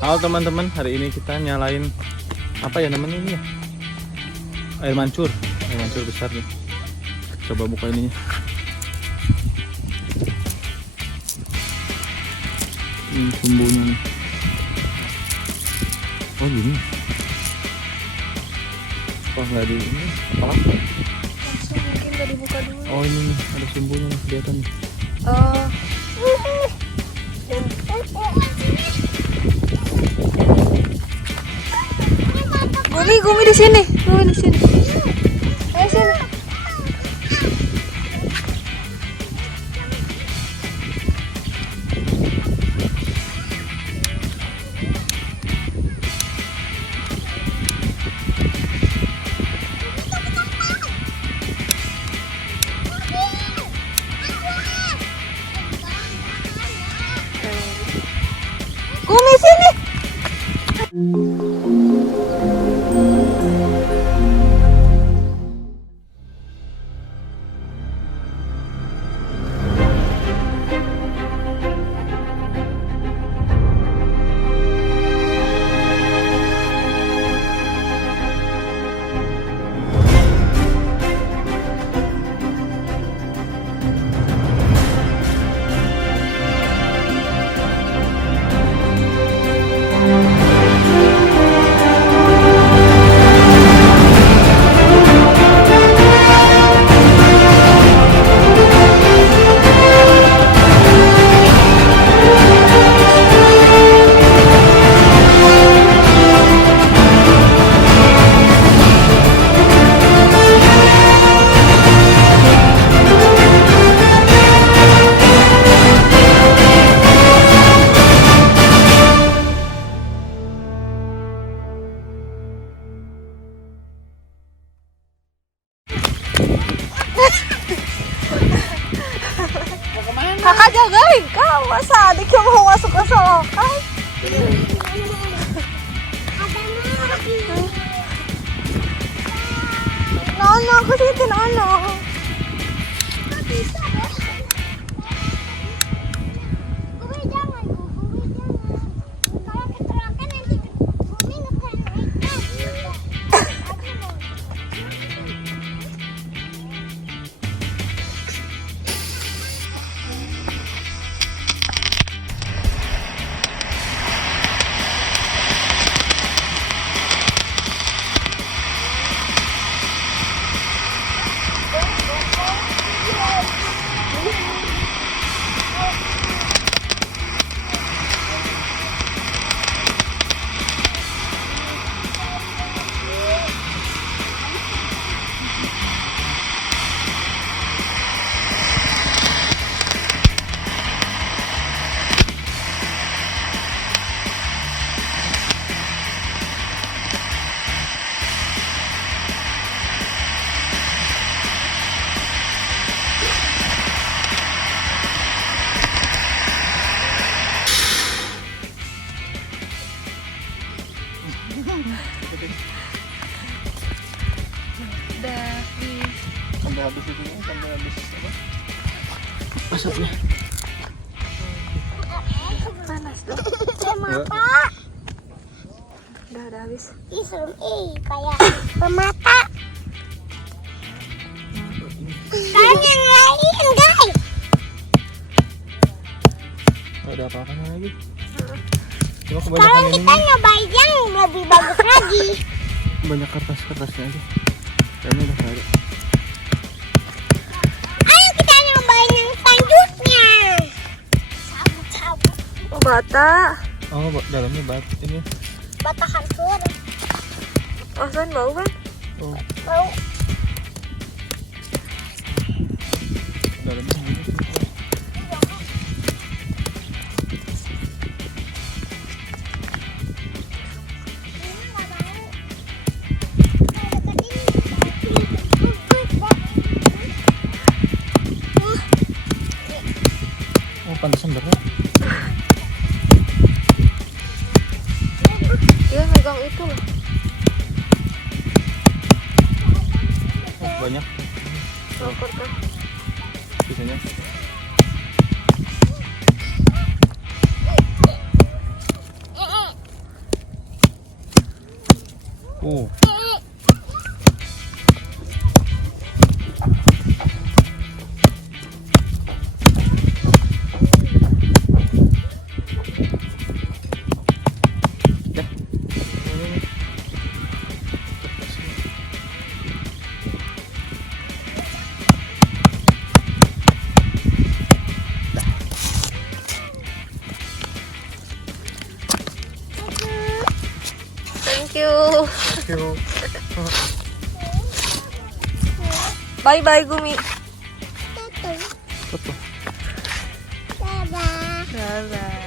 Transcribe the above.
Halo teman-teman, hari ini kita nyalain apa ya namanya ini ya? Air mancur besar nih. Coba buka ininya. Ini sumbunya nih. Oh gini. Oh nggak di ini, apa? Langsung mungkin gak dibuka dulu. Oh ini nih, ada sumbunya nih, kelihatan nih. Oh. Gumi di sini. Gumi di sini. Ayo sini. Gumi sini. Kakak jagain kau, masa adik yang mau masuk ke selokan? Nono, aku situ Nono. Sampai habis itu, sampai habis apa? Asapnya. Panas tuh. Permata. Udah habis. Ih, serem kayak permata. Sekarang yang lain, guys. Ada apa-apanya lagi? Cuma Sekarang kebanyakan kita ini. nyobain yang lebih bagus lagi. Banyak kertas-kertasnya aja. Kayaknya udah nggak ada. Ayo kita nyobain yang selanjutnya. Sabut-sabut. Bata. Oh, dalamnya ini. Bata hancur. Asan bau kan? Oh, Bau. dalamnya ini. Oh, pantesan berat. Dia megang itu loh. Oh, banyak. Oh, kertas. Sisanya. Oh. Ya. Ini. Thank you. Yuk. Bye bye Gumi. Tutup. Tutup. Dadah. Bye bye.